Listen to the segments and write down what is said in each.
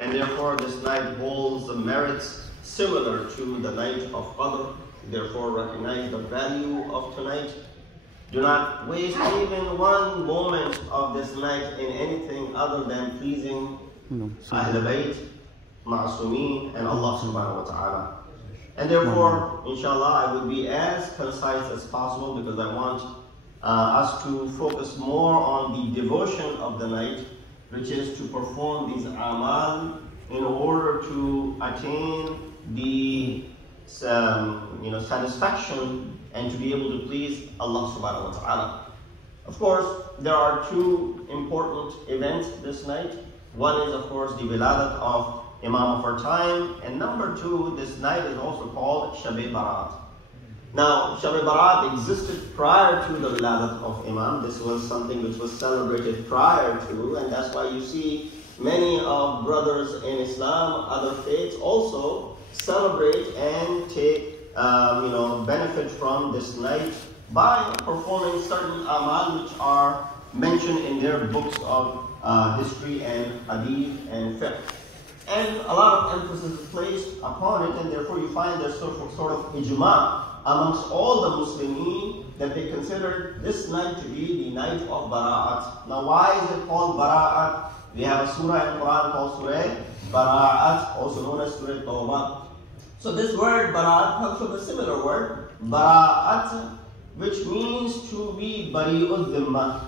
and therefore this night holds the merits similar to the night of Qadr. Therefore recognize the value of tonight. Do not waste even one moment of this night in anything other than pleasing Ahl-e-Bait, Ma'asumeen, and Allah subhanahu wa ta'ala. And therefore, inshallah, I will be as concise as possible because I want us to focus more on the devotion of the night, which is to perform these amal in order to attain the satisfaction and to be able to please Allah subhanahu wa ta'ala. Of course, there are two important events this night. One is, of course, the wiladat of Imam of our time, and number two, this night is also called Shab-e-Barat. Now, Shab-e-Barat existed prior to the wiladat of Imam. This was something which was celebrated prior to, and that's why you see many of brothers in Islam, other faiths also celebrate and take benefit from this night by performing certain amal which are mentioned in their books of history and hadith and fiqh. And a lot of emphasis is placed upon it, and therefore you find there's sort of ijma amongst all the Muslimin that they consider this night to be the night of Bara'at. Now why is it called Bara'at? We have a surah in Quran called Surah Bara'at, also known as Surah Tawbah. So this word Bara'at comes from a similar word, Bara'at, which means to be bari'ud dhimma,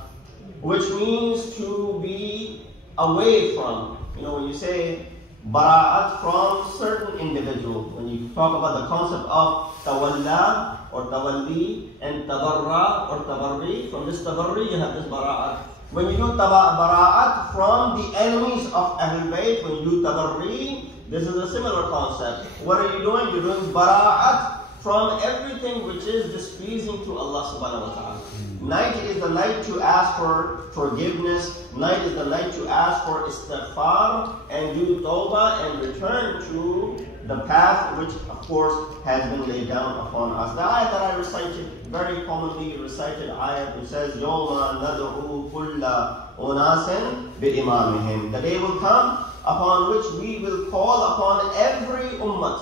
which means to be away from. When you say Bara'at from certain individual, when you talk about the concept of tawalla or tawalli and tabarra or tabarri, from this tabarri you have this Bara'at. When you do Bara'at from the enemies of Ahl-e-Bait, when you do tabarri, this is a similar concept. What are you doing? You're doing Bara'at from everything which is displeasing to Allah subhanahu wa ta'ala. Night is the night to ask for forgiveness. Night is the night to ask for istighfar and do tawbah and return to the path which of course has been laid down upon us. The ayat that I recited, very commonly recited ayat which says, Yawma nad'u kulla unasin bi-imamihim. The day will come upon which we will call upon every ummah,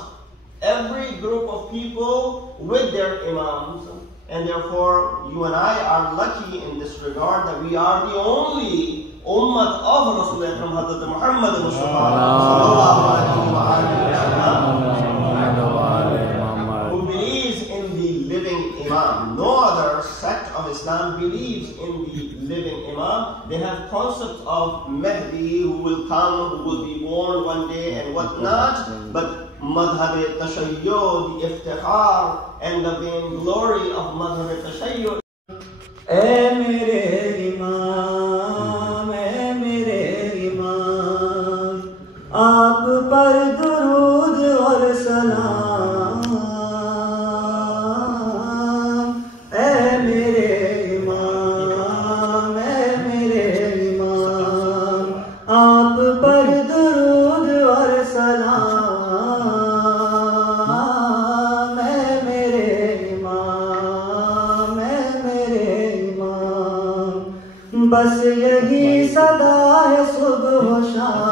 every group of people with their imams. And therefore, you and I are lucky in this regard that we are the only ummah of Rasulullah from Hazrat Muhammad who believes in the living imam. No other sect of Islam believes in the living imam. They have concepts of Mahdi who will come, who will be born one day and whatnot, but Madhab-e-Tashayyu, the iftikhar and the vainglory of Madhab-e-Tashayyu. Ae mere imam, ae mere imam, aap par durood aur salam. Ae mere imam, ae mere imam, aap par durood aur salam. बस यही सदा है सुबह शाम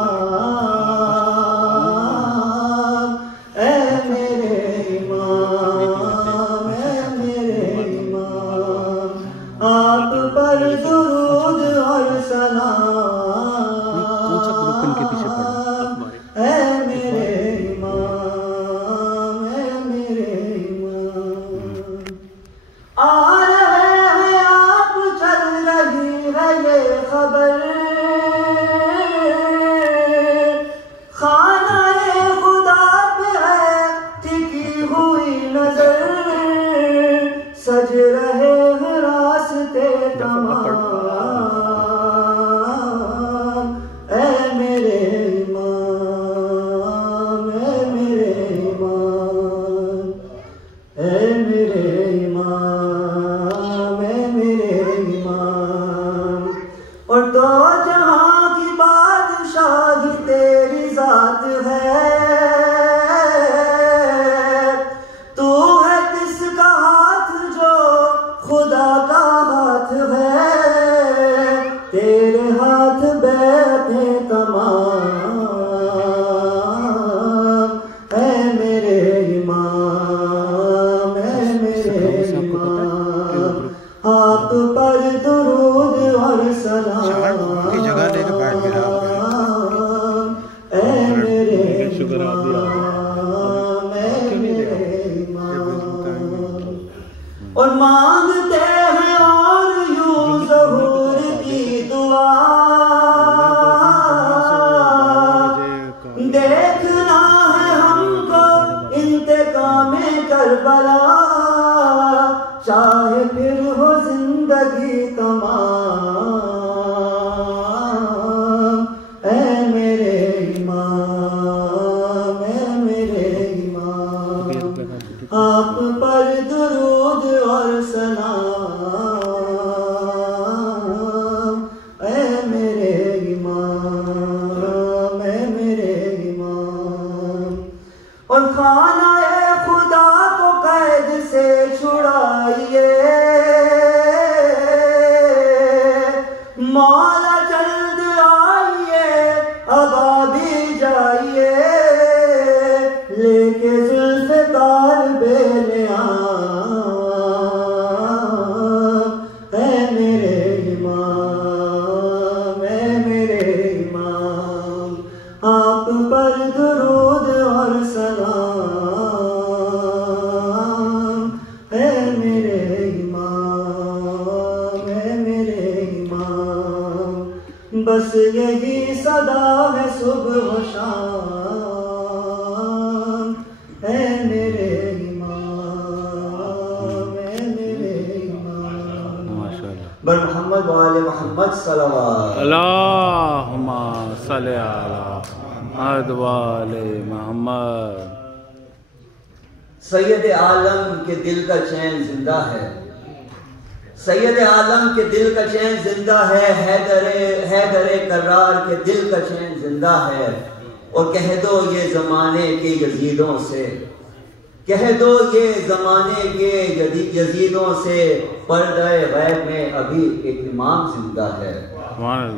کربلا چاہے پھر ہو زندگی تمام، اے میرے امام، اے میرے امام، آپ پر درود اور سلام، اے میرے امام، اے میرے امام، اور خانہ خدا کو قید سے چھڑائیے، مولا جلد آئیے، اب بھی جائیے، لے کے زلف طالب لیام، اے میرے امام، اے میرے امام، آپ پر درود اور سلام، اے میرے امام، اے میرے امام، بس یہی صدا ہے صبح و شام، اے میرے امام، اے میرے امام، بر محمد و آل محمد صلوات۔ اللہم صلی علی محمد و آل محمد۔ سید عالم کے دل کا چین زندہ ہے، سید عالم کے دل کا چین زندہ ہے، حیدر کرار کے دل کا چین زندہ ہے، اور کہہ دو یہ زمانے کے یزیدوں سے، کہہ دو یہ زمانے کے یزیدوں سے، پردہ غیب میں ابھی ایک امام زندہ ہے۔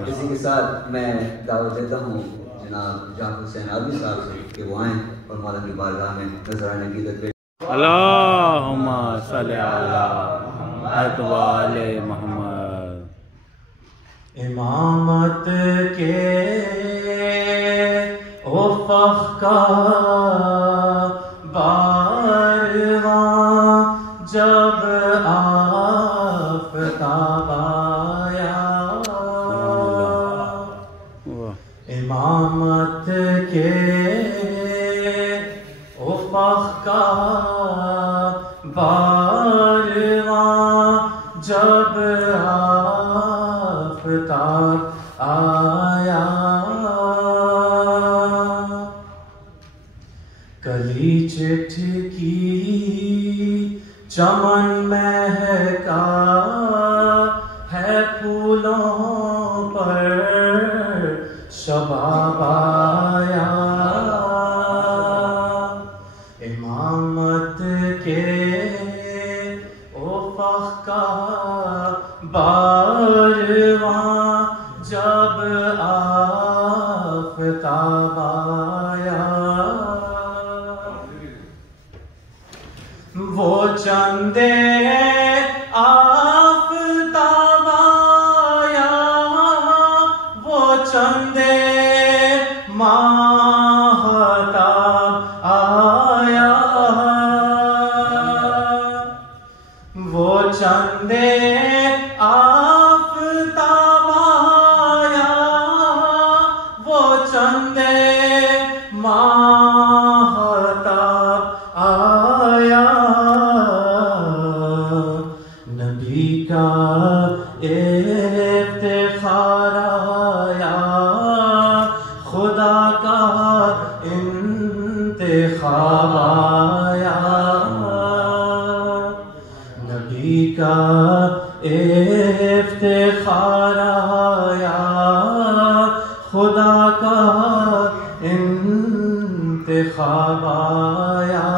اسی کے ساتھ میں دعوت دیتا ہوں جناب جعفر حسین آبی صاحب سے کہ وہ آئیں اور مولا کی بارگاہ میں نذرانہ عقیدت پیش۔ اللہم صلی علی محمد و آل محمد۔ امامت کے افق کا بارواں جب آفتاب آیا، امامت کے افق کا بارواں جب آفتاب آیا، کلی چٹکی چمن مہکا ہے، پھولوں پر شباب آیا، امامت کے افق کا بارواں جب آفتاب آیا، وہ چندے آفتاب آیا، وہ چندے ماہتاب آیا، وہ چندے آفتاب آیا، وہ چندے ماہتاب آیا، نبی کا افتخار آیا، خدا کا انتخاب آیا، نبی کا افتخار آیا، خدا کا انتخاب آیا،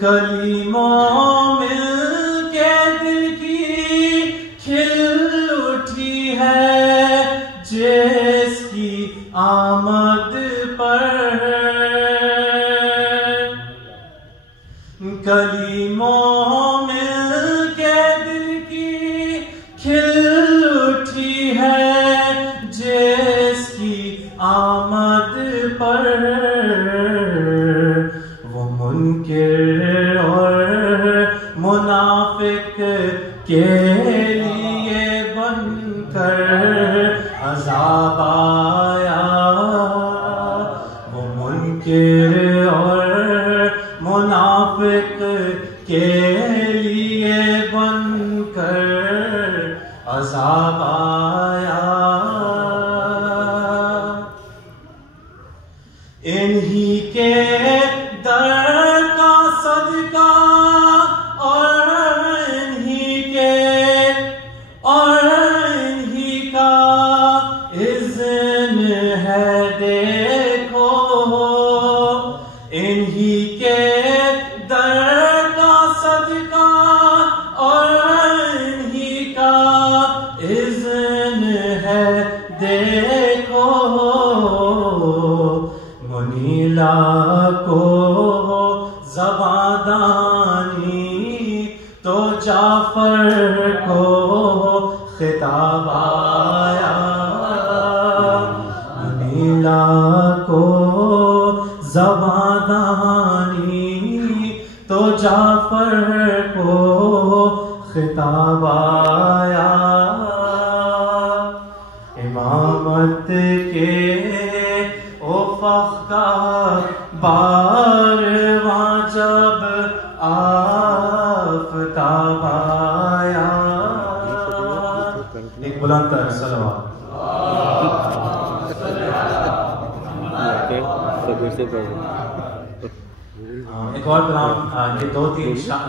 کلیموں مل کے دل کی کھل اٹھی ہے، جس کی آمد پر کلیموں مل کے دل کی کھل اٹھی ہے، جس کی آمد پر وہ منکر اور منافق کے لیے بن کر عذاب آیا، وہ منکر ہے دیکھو منیلا کو زبادانی تو جعفر کو خطاب آیا منیلا کو زبادانی تو جعفر کو خطاب آیا امامت کے افق کا بارواں جب آفتاب آیا ایک بلند تر صلوات ایک اور کلام یہ دو تین شعر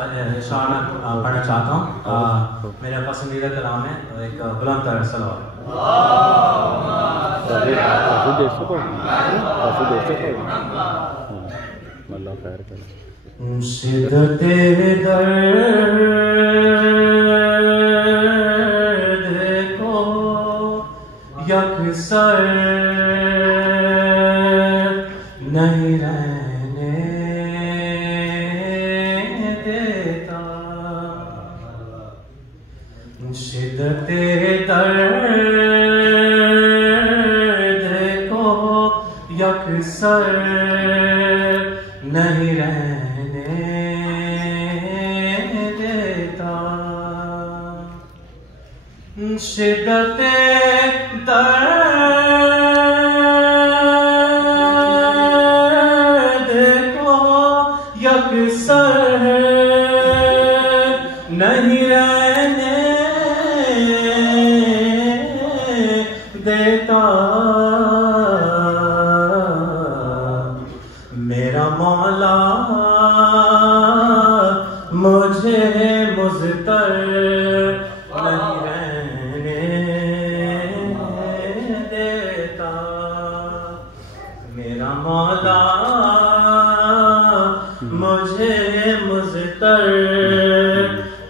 پڑھنا چاہتا ہوں میرا پسندیدہ کلام ہے ایک بلند تر صلوات شدت درد کو یکسر نہیں رہنے دیتا شدت درد کو یکسر نہیں رہنے دیتا شدت درد کو یکسر نہیں رہنے دیتا میرا مولا مجھے مضطر نہیں رہنے دیتا میرا مولا مجھے مضطر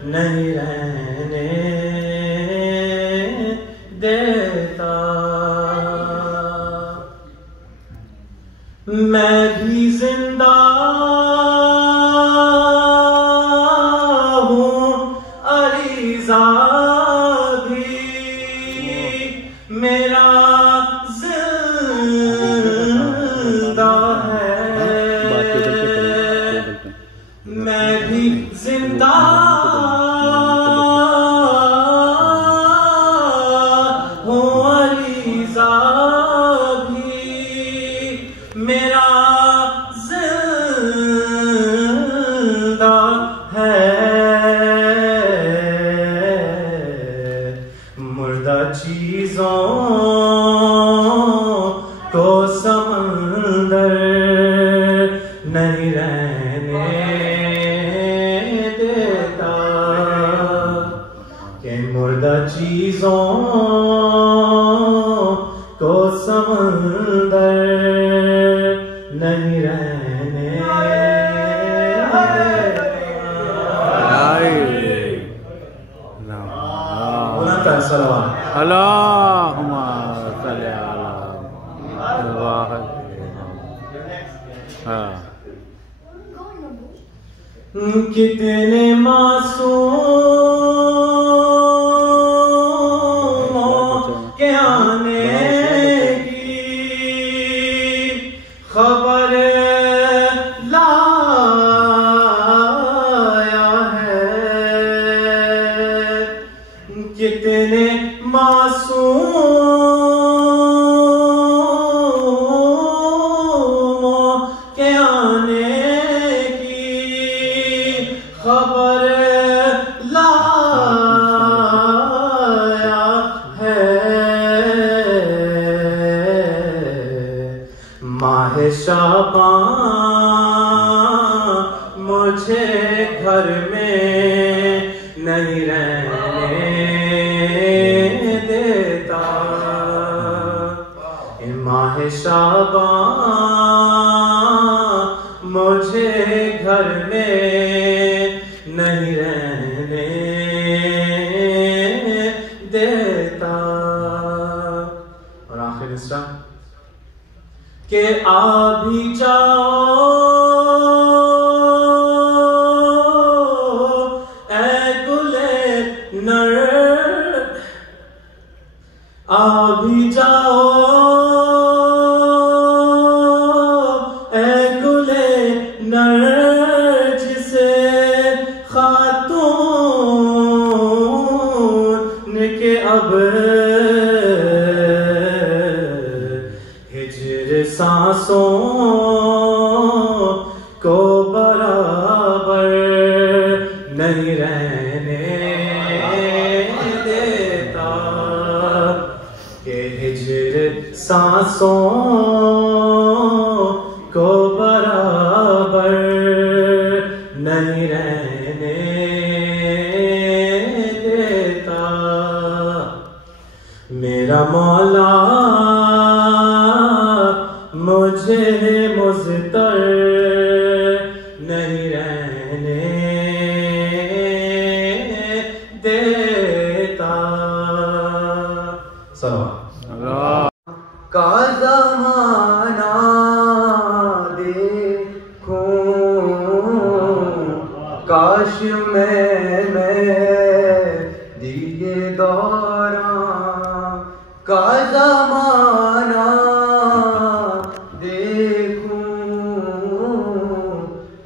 نہیں رہنے دیتا میں بھی زندہ ہوں عریضہ بھی میرا زندہ ہے میں بھی زندہ ہوں عریضہ بھی میرا زندہ ہے مردہ چیزوں کو سمندر نہیں رہنے دیتا کہ مردہ چیزوں کو سمندر نہیں رہنے اللہم صلی علی کتنے معصوموں کے آنے کی خبر لایا ہے کتنے معصوموں کے آنے کی خبر لایا ہے ماہ شعبان مجھے گھر میں نہیں رہنے دیتا ماہ شعبان مجھے گھر میں نہیں رہنے دیتا کہ آ بھی جاؤ اے گلے نر، آ بھی جاؤ اے گلے نر، جسے خاتون کے اب ہجر سانسوں کو برابر نہیں رہنے دیتا، کہ ہجر سانسوں کو برابر نہیں رہنے دیتا، میرا مولا مجھے مضطر نہیں رہنے دیتا۔ صلوات۔ کا زمانہ دیکھوں، کاش میں دیے دوران کا زمانہ دیکھوں،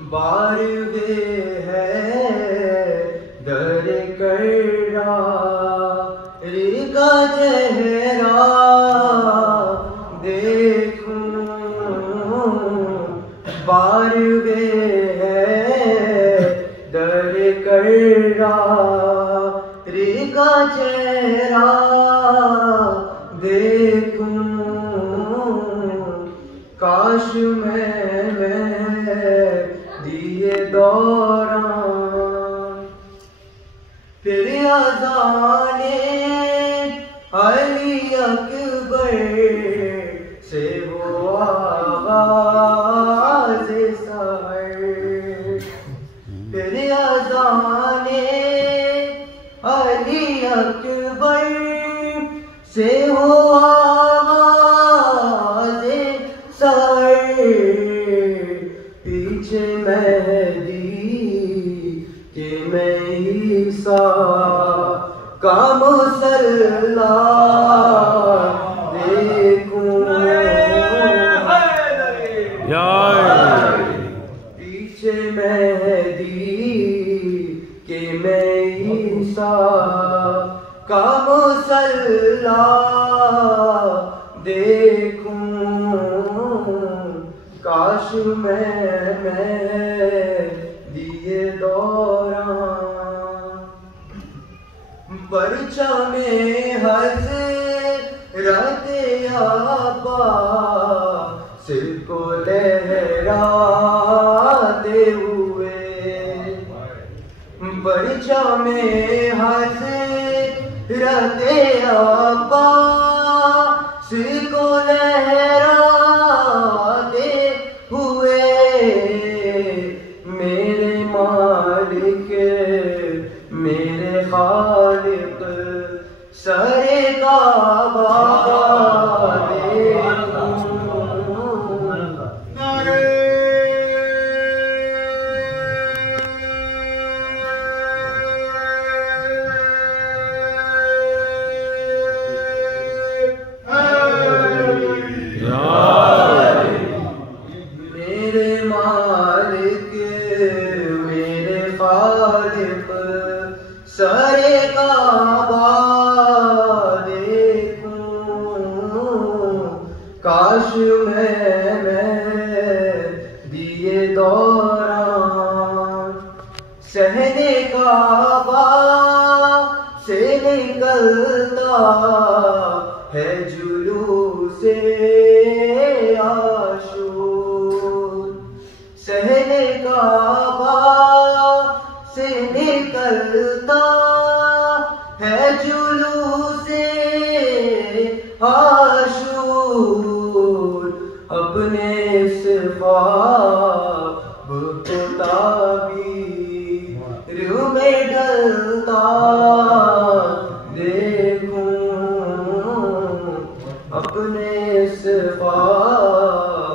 بار بے ہے در کرار کا چہرہ دیکھوں، بار بے ہے در کرار کا چہرہ دیکھوں، کاش میں دیے دوران پھر اذان علی اکبر سے وہ آواز سحر، پھر اذان علی اکبر سے وہ آواز سحر، پیچھے مہدی کہ میں عیسیٰ کا مصلی دیکھوں، پیچھے مہدی کہ میں عیسیٰ کا مصلی دیکھوں، کاش میں دیے دوران پرچم حضرت عباس کو لہراتے ہوئے، پرچم حضرت عباس کو لہراتے ہوئے، میرے مالک میرے خالق سر کعبہ دیکھوں، میرے مالک میرے خالق سر کعبہ دیکھوں، کاش میں دیے دوران صحن کعبہ سے نکلتا ہے جلوس عاشور، صحن کعبہ سے نکلتا ہے جلوس عاشور، اپنے صفات کو تعبیر میں ڈلتا دیکھوں، اپنے صفات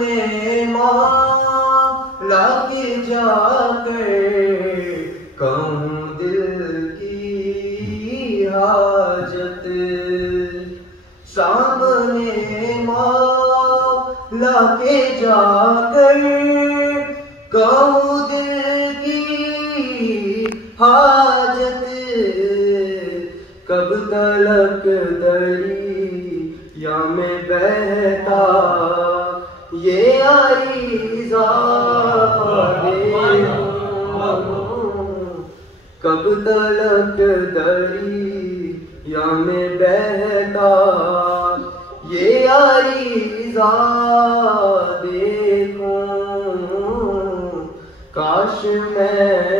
सामने मौला के जाकर कहूँ दिल की हाजत, सामने मौला के जाकर कहूँ दिल की हाजत, कब तलक दरिया में बहता ये आरीज़ा कब तलक दरिया में बहता ये आरीज़ा देखूं, काश मैं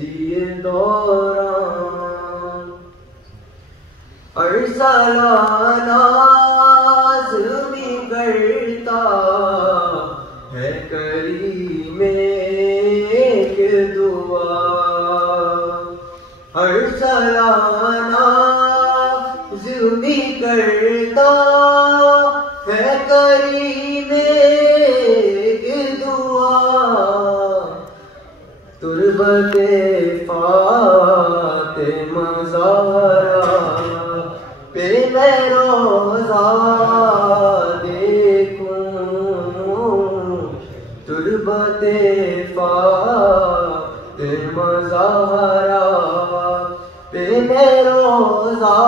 दिए दौरान अरसलाना ज़ुल्मी करता है करीम एक दुआ, अरसलाना ज़ुल्मी करता है करीम एक दुआ, तुर्बते फातिमा ज़हरा पे मैं रोज़ा देखूं, तुर्बते फातिमा ज़हरा पे मैं रोज़ा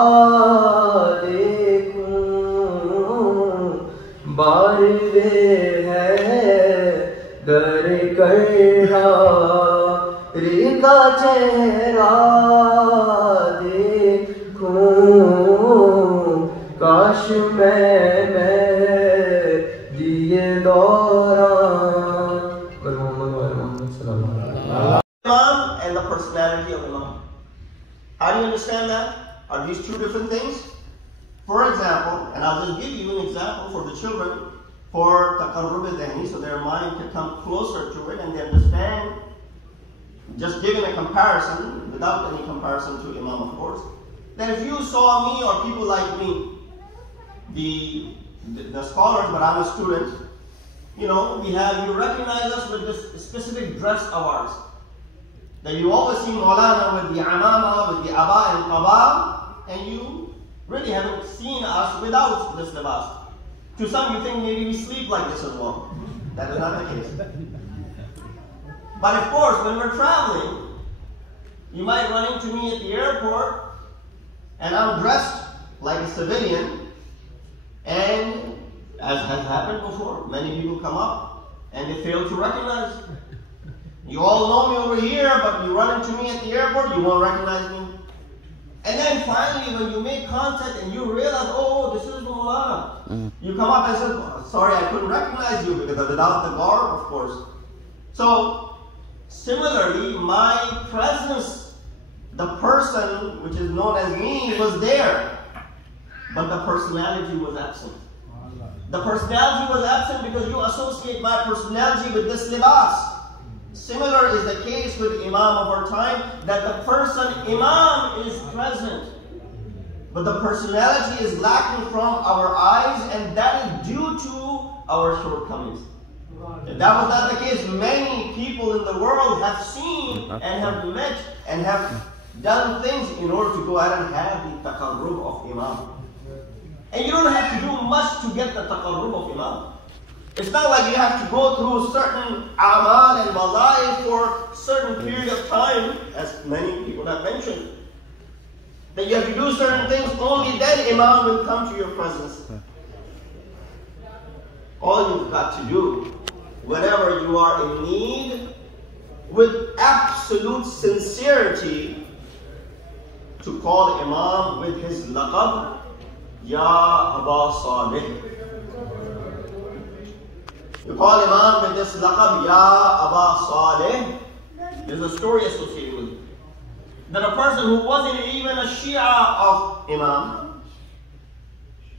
देखूं, बारिदे है दर कररा का चेहरा देखूं, काश मैं दिए दौरान। Imam and the personality of Imam. How do you understand that? Are these two different things? For example, and I'll just give you an example for the children, for taqarrub al-dhihni, so their mind can come closer to it and they understand. Just giving a comparison, without any comparison to Imam, of course, that if you saw me or people like me, the scholars, but I'm a student, you recognize us with this specific dress of ours. That you always see Maulana with the amama, with the aba and qaba, and you really haven't seen us without this libas. To some you think maybe we sleep like this as well. That is not the case. But of course, when we're traveling, you might run into me at the airport, and I'm dressed like a civilian, and as has happened before, many people come up, and they fail to recognize. You all know me over here, but you run into me at the airport, you won't recognize me. And then finally, when you make contact and you realize, oh, this is Maulana, you come up and say, sorry, I couldn't recognize you because without the garb, of course. So, similarly, my presence, the person which is known as me, was there, but the personality was absent. The personality was absent because you associate my personality with this libas. Similar is the case with Imam of our time, that the person Imam is present, but the personality is lacking from our eyes, and that is due to our shortcomings. If that was not the case, many people in the world have seen and have met and have done things in order to go ahead and have the taqarrub of Imam. And you don't have to do much to get the taqarrub of Imam. It's not like you have to go through certain amal and wazaif for a certain period of time, as many people have mentioned. That you have to do certain things, only then Imam will come to your presence. All you've got to do, whenever you are in need, with absolute sincerity, to call Imam with his laqab, Ya Aba Salih. You call Imam with this laqab, Ya Aba Salih. There's a story associated with it. That a person who wasn't even a Shia of Imam,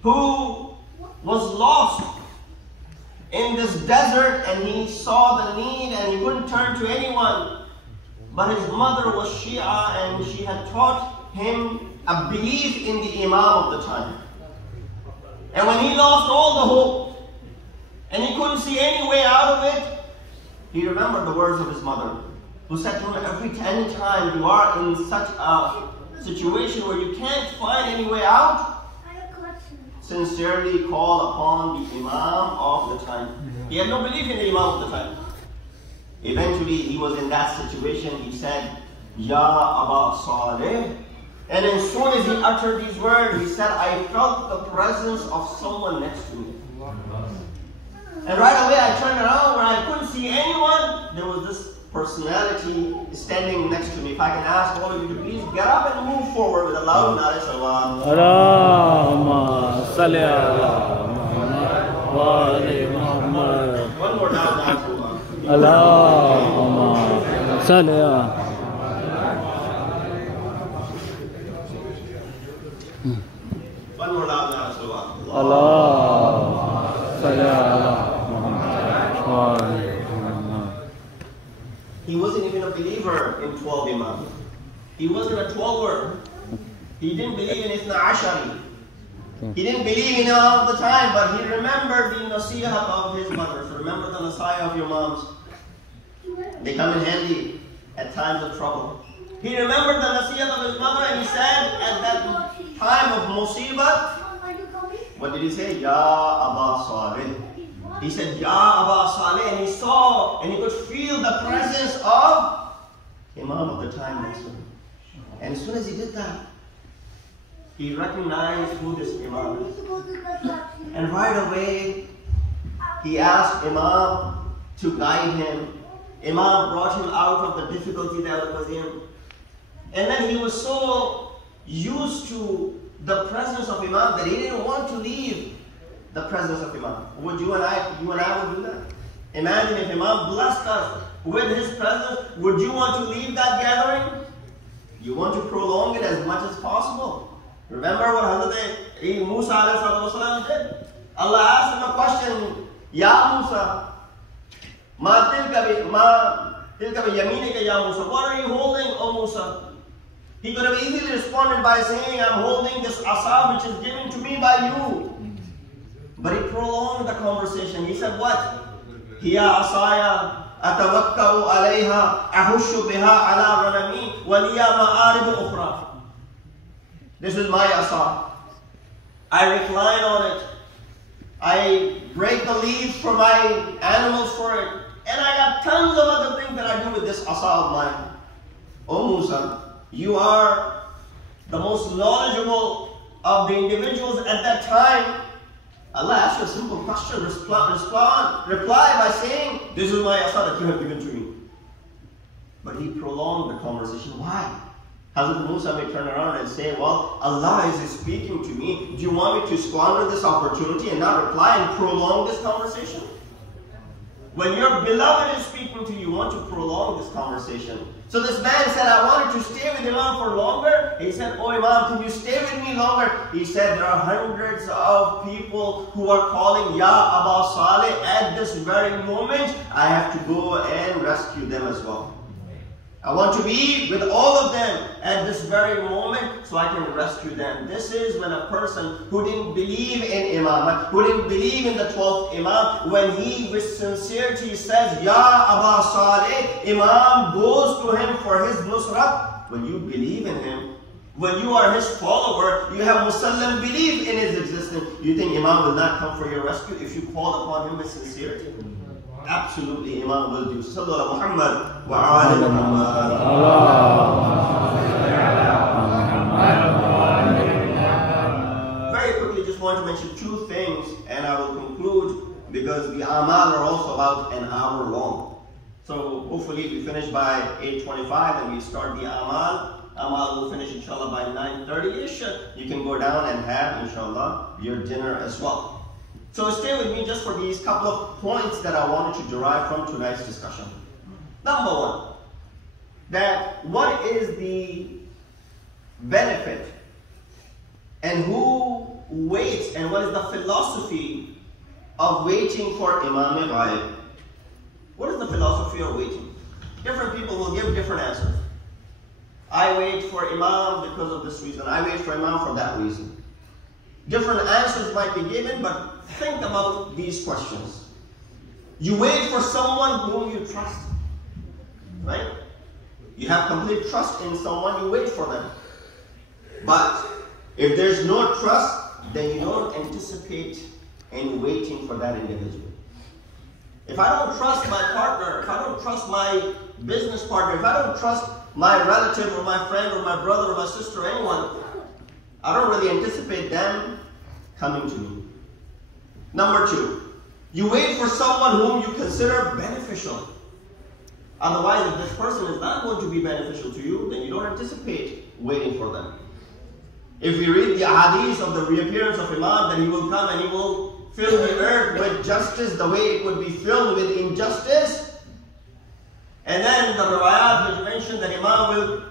who was lost in this desert, and he saw the need and he couldn't turn to anyone, but his mother was Shia and she had taught him a belief in the Imam of the time. And when he lost all the hope, and he couldn't see any way out of it, he remembered the words of his mother, who said to him, any time you are in such a situation where you can't find any way out, sincerely call upon the Imam of the time. He had no belief in the Imam of the time. Eventually, he was in that situation. He said, Ya Aba Saleh. And as soon as he uttered these words, he said, I felt the presence of someone next to me. And right away, I turned around where I couldn't see anyone. There was this personality standing next to me. If I can ask all of you to please get up and move forward with a loud Nare Salawat. Allahumma salli ala Muhammad wa ali Muhammad. One more loud Nare Salawat. Allahumma salli ala. One more loud Nare Salawat. Allahumma salli ala Muhammad wa ali. He wasn't even a believer in 12 Imams. He wasn't a 12er. He didn't believe in Ithna Ashari. He didn't believe in it all the time, but he remembered the nasihat of his mothers. Remember the nasihat of your moms. They come in handy at times of trouble. He remembered the nasihat of his mother, and he said at that time of musibah, what did he say? Ya Aba Saleh. He said, Ya Aba Saleh, and he saw and he could feel the presence of Imam of the time next to him. And as soon as he did that, he recognized who this Imam is. And right away, he asked Imam to guide him. Imam brought him out of the difficulty that he was in. And then he was so used to the presence of Imam that he didn't want to leave the presence of Imam. Would you and I would do that? Imagine if Imam blessed us with his presence, would you want to leave that gathering? You want to prolong it as much as possible. Remember what Hazrat Musa did? Allah asked him a question, Ya Musa, Ma tilka bi yaminika ya Musa. What are you holding, O Musa? He could have easily responded by saying, I'm holding this asa which is given to me by you. But he prolonged the conversation. He said, what? Hiya asaya atawakkau alayha ahushu biha ala ghanami waliya ma'arib ukhra. This is my asa. I recline on it. I break the leaves for my animals for it. And I got tons of other things that I do with this asa of mine. O Musa, you are the most knowledgeable of the individuals at that time. Allah asked a simple question, reply by saying, this is my asa that you have given to me. But he prolonged the conversation. Why? Hazrat Musa may turn around and say, well, Allah is speaking to me. Do you want me to squander this opportunity and not reply and prolong this conversation? When your beloved is speaking to you, you want to prolong this conversation. So this man said, I wanted to stay with Imam for longer. He said, oh Imam, can you stay with me longer? He said, there are hundreds of people who are calling Ya Aba Saleh at this very moment. I have to go and rescue them as well. I want to be with all of them at this very moment so I can rescue them. This is when a person who didn't believe in Imam, who didn't believe in the 12th Imam, when he with sincerity says, Ya Aba Saleh, Imam goes to him for his nusrat. When you believe in him, when you are his follower, you have musallam belief in his existence. You think Imam will not come for your rescue if you call upon him with sincerity? Absolutely, Imam will do. Sallallahu Muhammad wa ali Muhammad. Very quickly, just want to mention two things, and I will conclude because the Amal are also about an hour long. So hopefully we finish by 8:25 and we start the Amal. Amal will finish inshallah by 9:30ish. You can go down and have inshallah your dinner as well. So stay with me just for these couple of points that I wanted to derive from tonight's discussion. Number one, that what is the benefit and who waits and what is the philosophy of waiting for Imam Ghaib? What is the philosophy of waiting? Different people will give different answers. I wait for Imam because of this reason. I wait for Imam for that reason. Different answers might be given, but think about these questions. You wait for someone whom you trust. Right? You have complete trust in someone, you wait for them. But if there's no trust, then you don't anticipate any waiting for that individual. If I don't trust my partner, if I don't trust my business partner, if I don't trust my relative or my friend or my brother or my sister or anyone, I don't really anticipate them coming to me. Number 2, you wait for someone whom you consider beneficial. Otherwise, if this person is not going to be beneficial to you, then you don't anticipate waiting for them. If we read the hadith of the reappearance of Imam, then he will come and he will fill the earth with justice the way it would be filled with injustice. And then the riwayat which mentioned that Imam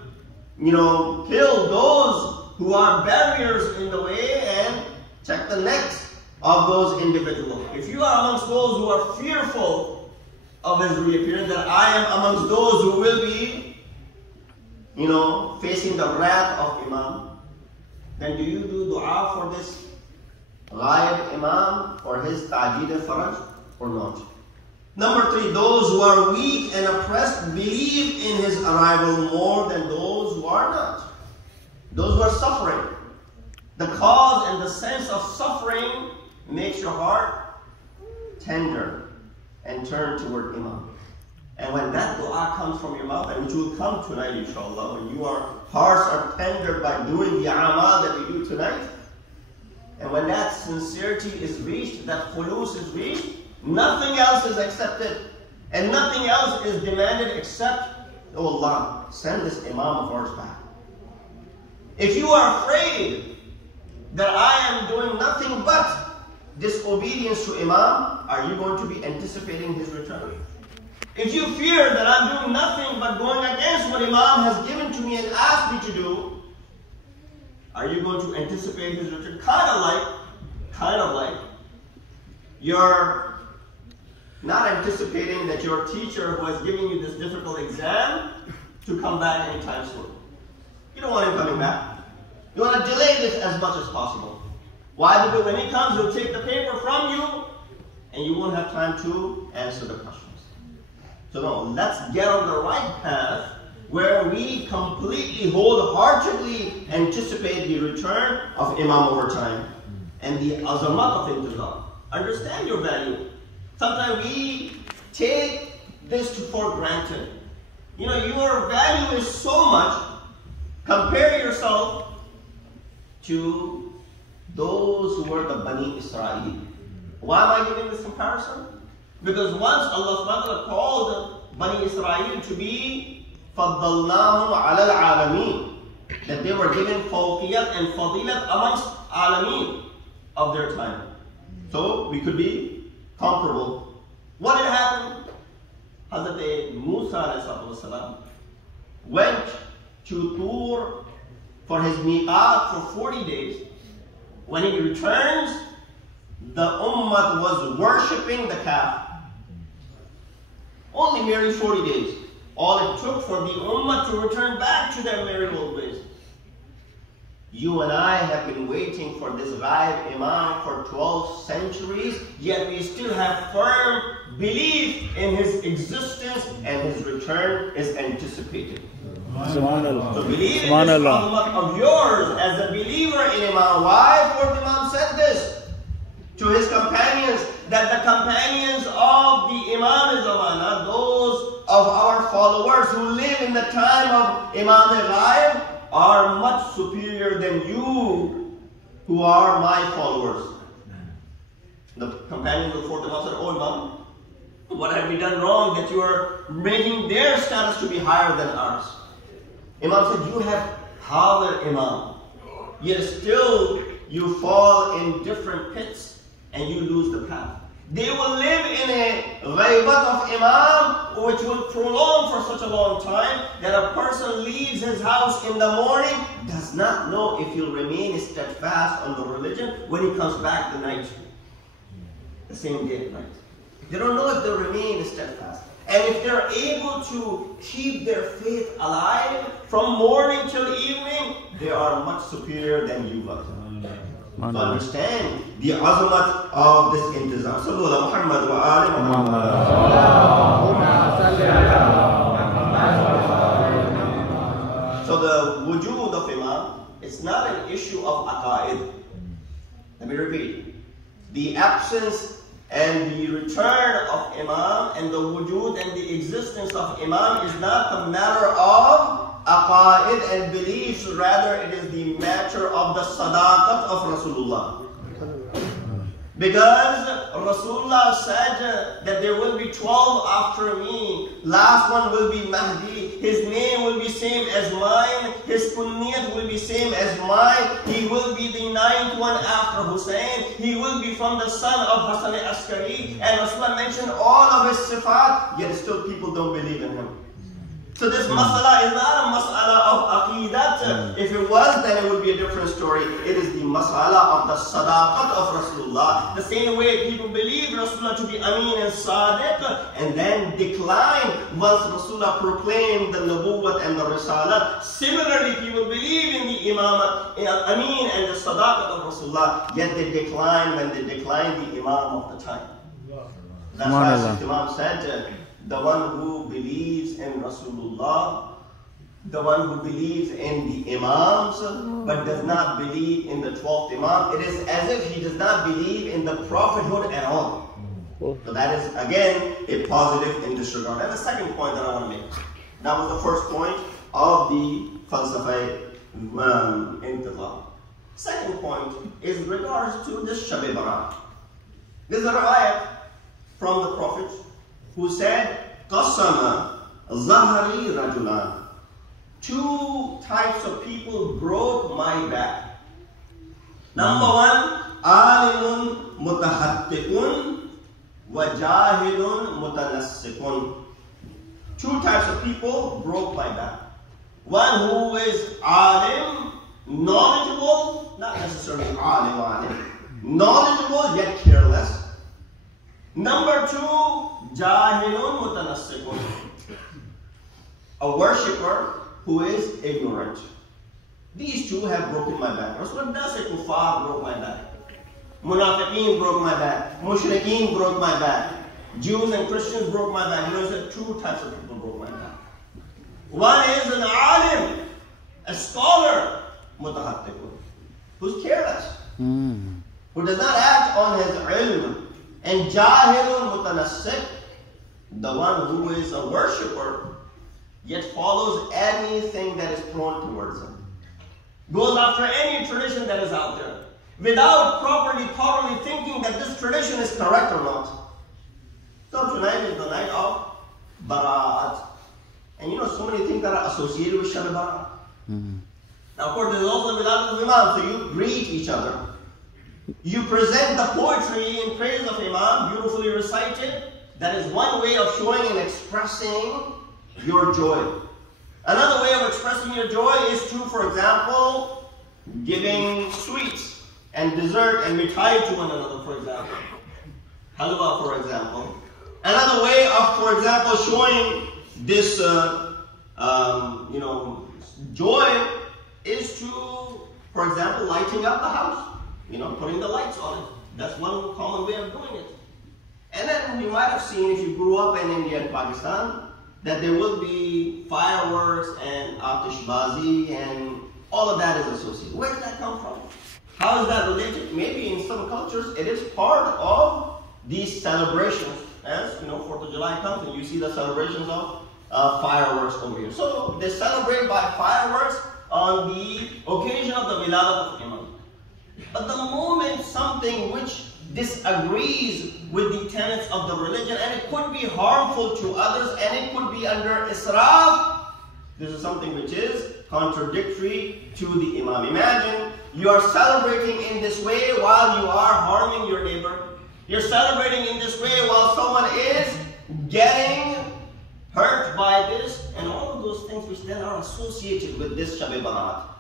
will, kill those who are barriers in the way and check the necks of those individuals. If you are amongst those who are fearful of his reappearance, then I am amongst those who will be, facing the wrath of Imam. Then do you do dua for this ghaib Imam for his ta'jeed al-faraj or not? Number 3, those who are weak and oppressed believe in his arrival more than those who are not. Those who are suffering. The cause and the sense of suffering makes your heart tender and turn toward Imam. And when that dua comes from your mouth, and which will come tonight inshallah, when your hearts are tender by doing the amal that we do tonight, and when that sincerity is reached, that khulus is reached, nothing else is accepted, and nothing else is demanded except, oh Allah, send this Imam of ours back. If you are afraid that I am doing nothing but disobedience to Imam, are you going to be anticipating his return? If you fear that I'm doing nothing but going against what Imam has given to me and asked me to do, are you going to anticipate his return? Kind of like, you're not anticipating that your teacher who is giving you this difficult exam to come back anytime soon. You don't want him coming back. You want to delay this as much as possible. Why? Because when he comes, he'll take the paper from you and you won't have time to answer the questions. So no, let's get on the right path where we completely, wholeheartedly anticipate the return of Imam over time and the azamat of intizar. Understand your value. Sometimes we take this for granted. Your value is so much. Compare yourself to those who were the Bani Israel. Why am I giving this comparison? Because once Allah subhanahu wa ta'ala called Bani Israel to be فَضَّلْنَاهُمْ عَلَى الْعَالَمِينَ, that they were given fawqiyat and fadilat amongst alameen of their time. So we could be comparable. What had happened? Hazrat Musa went to Tur for his miqat for 40 days. When he returns, the ummah was worshipping the calf. Only merely 40 days. All it took for the ummah to return back to their merry old ways. You and I have been waiting for this ghaib Imam for 12 centuries, yet we still have firm belief in his existence and his return is anticipated. Subhanallah. So believe in this ummah of yours as a believer in Imam. Why? For the Imam said this to his companions, that the companions of the Imam Zamana, those of our followers who live in the time of Imam al-Ghaib, are much superior than you who are my followers. The companions before the Imam said, oh Imam, what have we done wrong that you are making their status to be higher than ours? Imam said, you have Hadir Imam, yet still you fall in different pits and you lose the path. They will live in a ghaibat of Imam which will prolong for such a long time that a person leaves his house in the morning, does not know if he'll remain steadfast on the religion when he comes back the night, the same day at night. They don't know if they'll remain steadfast. And if they're able to keep their faith alive from morning till evening, they are much superior than you guys. To understand the azamat of this intizam. Sallallahu Muhammad wa ali Muhammad. So the wujud of Imam, it's not an issue of aqaid. Let me repeat. The absence and the return of Imam and the wujud and the existence of Imam is not a matter of aqaid and beliefs, rather it is the matter of the sadaqat of Rasulullah. Because Rasulullah said that there will be 12 after me, last one will be Mahdi, his name will be same as mine, his kunyat will be same as mine, he will be the 9th one after Hussein, he will be from the son of Hassan al-Askari, and Rasulullah mentioned all of his sifat, yet still people don't believe in him. So this mas'ala is not a mas'ala of aqidat. If it was, then it would be a different story. It is the mas'ala of the sadaqat of Rasulullah. The same way people believe Rasulullah to be Amin and Sadiq, and then decline once Rasulullah proclaimed the Nubuwwat and the Risalat. Similarly, people believe in the Imam, Amin and the Sadaqat of Rasulullah, yet they decline when they decline the Imam of the time. That's why Imam said, the one who believes in Rasulullah, the one who believes in the Imams, but does not believe in the 12th Imam, it is as if he does not believe in the prophethood at all. So that is, again, a positive in this regard. And the second point that I want to make, that was the first point of the falsafa intizam. Second point is in regards to this Shab-e Barat. There's a riwayat from the Prophet who said, Qasama Zahari Rajulan. 2 types of people broke my back. Number 1, Alimun Mutahattikun wa Jahilun Mutanassikun. 2 types of people broke my back. One who is alim, knowledgeable, not necessarily alim, knowledgeable yet careless. Number 2, Jahilun Mutanassikun, a worshipper who is ignorant. These 2 have broken my back. Rasulullah does say Kuffar broke my back, Munafiqeen broke my back, Mushrikeen broke my back, Jews and Christians broke my back. He said 2 types of people broke my back. One is an alim, a scholar, Mutahattikun, who's careless, who does not act on his ilm. And Jahilun Mutanassik, the one who is a worshipper, yet follows anything that is thrown towards him. Goes after any tradition that is out there, without thoroughly thinking that this tradition is correct or not. So tonight is the night of Bara'at. And you know so many things that are associated with Shab-e Barat. Now of course there's also Wiladat of Imam, so you greet each other. You present the poetry in praise of Imam, beautifully recited. That is one way of showing and expressing your joy. Another way of expressing your joy is to, for example, giving sweets and dessert and mithai to one another, for example. Halwa, for example. Another way of, for example, showing this, joy is to, for example, lighting up the house. Putting the lights on it. That's one common way of doing it. And then you might have seen, if you grew up in India and Pakistan, that there will be fireworks and atishbazi and all of that is associated. Where did that come from? How is that related? Maybe in some cultures it is part of these celebrations. As 4th of July comes and you see the celebrations of fireworks over here. So they celebrate by fireworks on the occasion of the Wiladat of Imam. But the moment something which disagrees with the tenets of the religion, and it could be harmful to others, and it could be under israf, this is something which is contradictory to the Imam. Imagine you are celebrating in this way while you are harming your neighbor. You're celebrating in this way while someone is getting hurt by this, and all of those things which then are associated with this Shab-e Barat.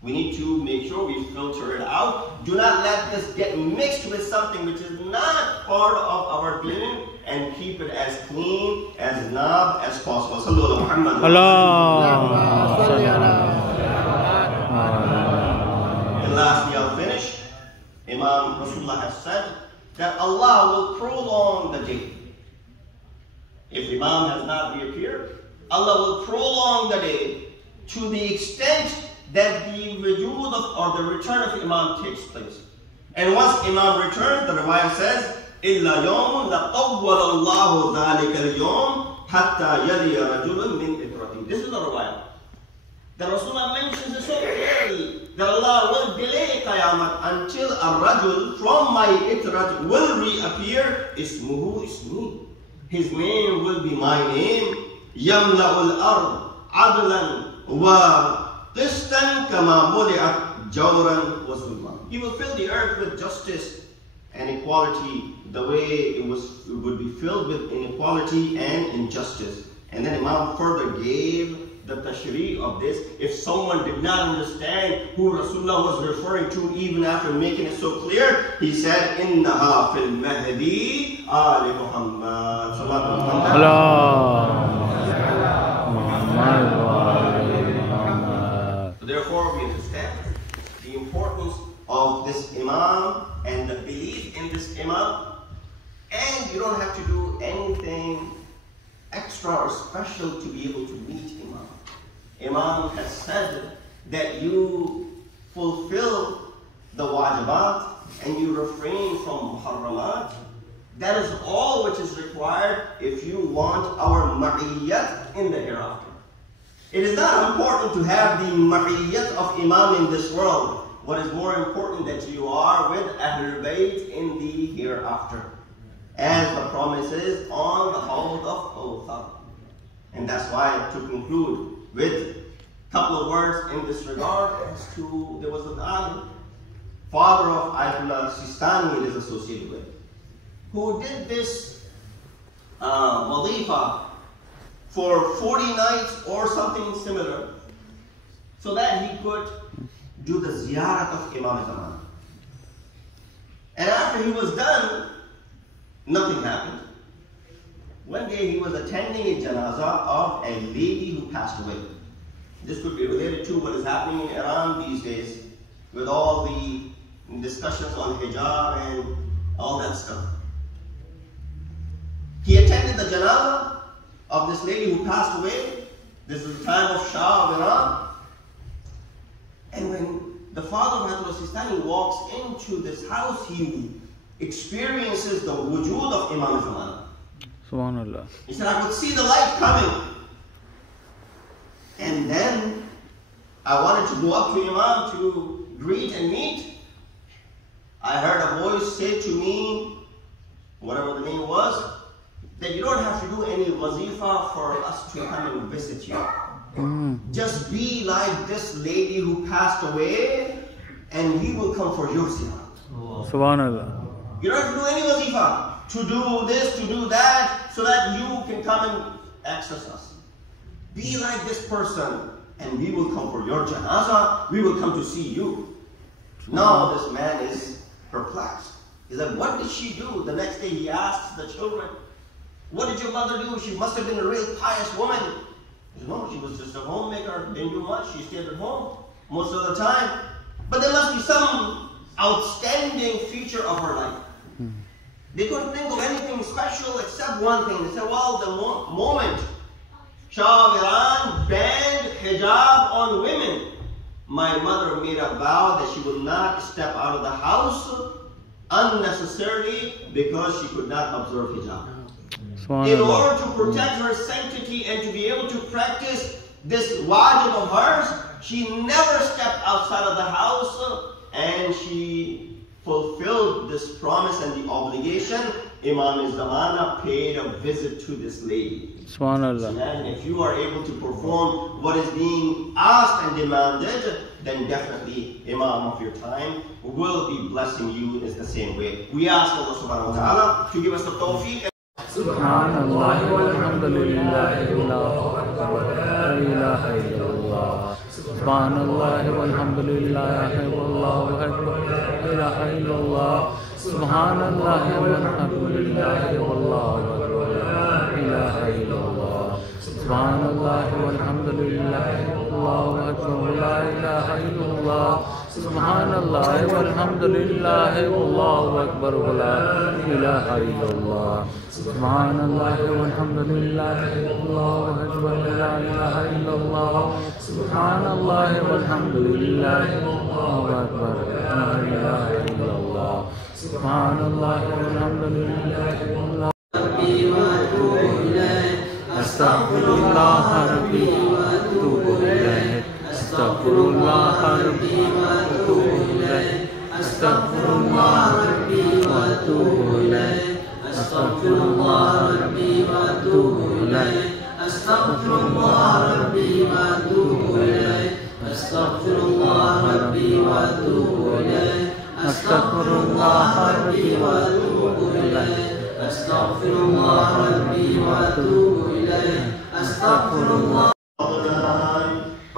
We need to make sure we filter it out. Do not let this get mixed with something which is not part of our deen and keep it as clean, as knob as possible. Sallallahu Muhammad. And lastly, I'll finish. Imam Rasulullah has said that Allah will prolong the day. If Imam has not reappeared, Allah will prolong the day to the extent that the wujood or the return of Imam takes place. And once Imam returns, the riwayah says, إِلَّا يَوْمٌ لَطَوَّلَ اللَّهُ ذَلِكَ الْيَوْمِ حَتَّى يَلِيَ رَجُلٌ مِنْ إِتْرَتِهِ. This is the riwayah. The Rasulullah mentions it so clearly that Allah will delay Qiyamah until a rajul from my itrat will reappear. Ismuhu ismi. His name will be my name. يَمْلَأُ الْأَرْضِ عَدْلًا وَقِسْطًا كَمَا مُلِئَتْ جَوْرًا وَظُلْمًا. He will fill the earth with justice and equality the way it would be filled with inequality and injustice. And then Imam further gave the tashri' of this. If someone did not understand who Rasulullah was referring to, even after making it so clear, he said, إِنَّهَا فِي الْمَهْدِي آلِ مُحَمَّدٍ. Therefore, we understand the importance of this Imam and the belief in this Imam. And you don't have to do anything extra or special to be able to meet Imam. Imam has said that you fulfill the wajibat and you refrain from muharramat. That is all which is required if you want our ma'iyyat in the hereafter. It is not important to have the ma'iyyat of Imam in this world. What is more important that you are with Ahl-e-Bait in the hereafter, as the promise is on the Hawd of Kawthar. And that's why to conclude with a couple of words in this regard, as to there was an alim, father of Ayatollah Sistani is associated with, who did this wadifa for 40 nights or something similar, so that he could do the ziyarat of Imam Zaman. And after he was done, nothing happened. One day he was attending a janazah of a lady who passed away. This could be related to what is happening in Iran these days, with all the discussions on hijab and all that stuff. He attended the janazah of this lady who passed away. This is the time of Shah of Iran. And when the father of Ayatollah Sistani walks into this house, he experiences the wujood of Imam Zaman. Subhanallah. He said, I could see the light coming. And then I wanted to go up to Imam to greet and meet. I heard a voice say to me, whatever the name was, that you don't have to do any wazifa for us to come and visit you. Just be like this lady who passed away, and we will come for your ziyarat. Subhanallah. You don't have to do any wazifa to do this, to do that, so that you can come and access us. Be like this person, and we will come for your janazah. We will come to see you. Now this man is perplexed. He said, what did she do? The next day he asks the children, what did your mother do? She must have been a real pious woman. He said, no, she was just a homemaker, didn't do much. She stayed at home most of the time. But there must be some outstanding feature of her life. They couldn't think of anything special except one thing. They said, well, the moment Shah of Iran banned hijab on women, my mother made a vow that she would not step out of the house unnecessarily because she could not observe hijab. In order to protect her sanctity and to be able to practice this wajib of hers, she never stepped outside of the house, and she fulfilled this promise and the obligation. Imam Zamana paid a visit to this lady. Subhanallah. And if you are able to perform what is being asked and demanded, then definitely Imam of your time will be blessing you in the same way. We ask Allah subhanahu wa ta'ala to give us the tawfiq. Subhanallah walhamdulillah wa la ilaha illallah. Subhanallah walhamdulillah wallahu akbar. La ilaha illallah. Subhanallah walhamdulillah wallahu akbar. ilaha illallah. Subhanallah walhamdulillah, Allahu akbar, la ilaha illallah. Subhanallah walhamdulillah, Allahu akbar, la ilaha illallah. Subhanallah walhamdulillah, Allahu akbar, la ilaha illallah. Subhanallah walhamdulillah, Allahu akbar, la ilaha illallah. Subhanallah walhamdulillah, Rabbi wa atubu ilayh. Astaghfirullah Rabbi wa atubu ilayh. Astaghfirullah Rabbi wa atubu ilayh. Astaghfirullah Rabbi wa atubu ilayh. Astaghfirullah Rabbi wa atubu ilayh. Astaghfirullah Rabbi wa atubu ilayh. Astaghfirullah Rabbi wa atubu ilayh. Astaghfirullah Rabbi wa atubu ilayh. Astaghfirullah Rabbi wa atubu ilayh. Astaghfirullah.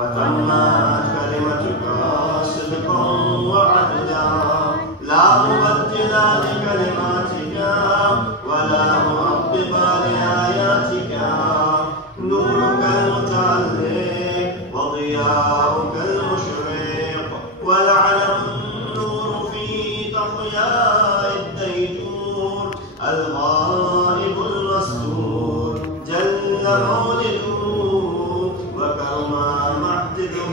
فتمت كلمتك صدقا وعدلا لا مبدل لكلماتك ولا معقب لآياتك نورك المتعلق وضياؤك المشرق والعلم النور في ضياء الديجور الغائب المستور جل مولده وكرما محدده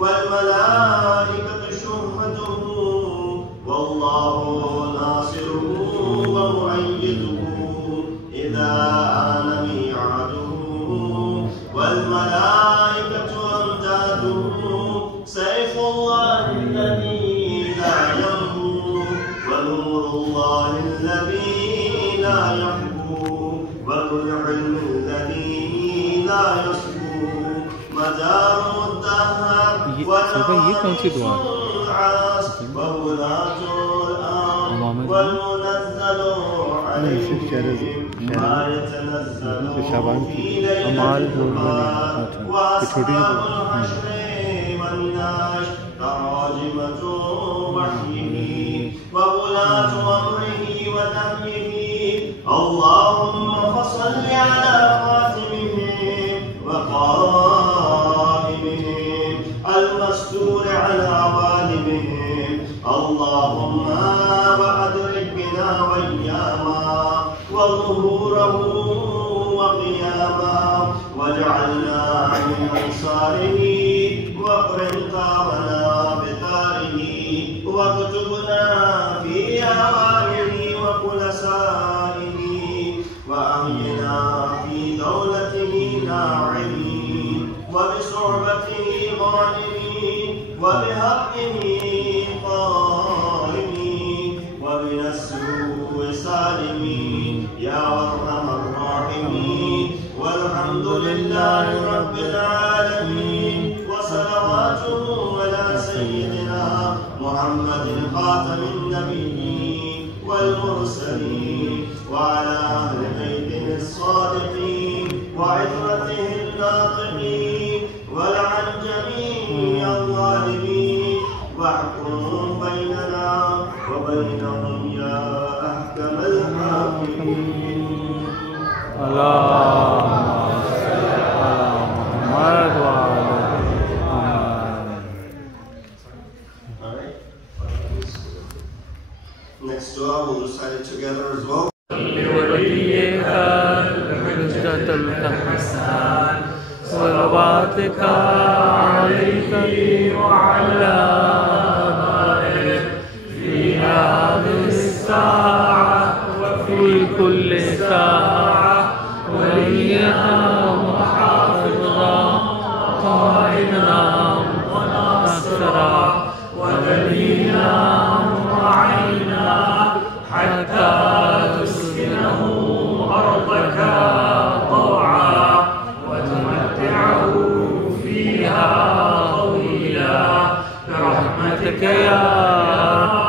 والملائكة شهده والله ناصره ومؤيده إذا آن ميعاده والملائكة أمداده سيف الله الذي لا ينبو ونور الله الذي لا يحبو وذو العلم الذي لا يصبو مدار الدهر والعاصف وولاة الأمر والمنزل عليهم ما يتنزل إليه وأصحاب الحشر والناش تراجمة وحيه وولاة أمره ونهيه اللهم فصل على خاتمهم وقائمهم المستور على عوالمهم اللهم وأدرك بنا وإياما وظهوره وقياما واجعلنا من أنصاره واقرن ثارنا بثاره واكتبنا في أوامره وخلصائه وأحينا في دولته ناعمين وبصحبته غانمين وبحقه قائمين ومن السوء سالمين يا أرحم الراحمين والحمد لله رب العالمين وصلواته على سيدنا محمد خاتم النبيين والمرسلين وعلى أهل بيته الصادقين وعترته الناطقين ولعن جميع الظالمين واحكم بيننا وبينهم يا أحكم الحاكمين. اللهم صل على محمد وعلى Next dua we'll recite it together as well. صلواتك عليك وعلى آلك في هذه الساعة وفي كل ساعة وليها وحافظا قائدنا وناصرا ودليلا وعينا حتى تسكنه أرضك طوعا وتمتعه فيها طويلا برحمتك يا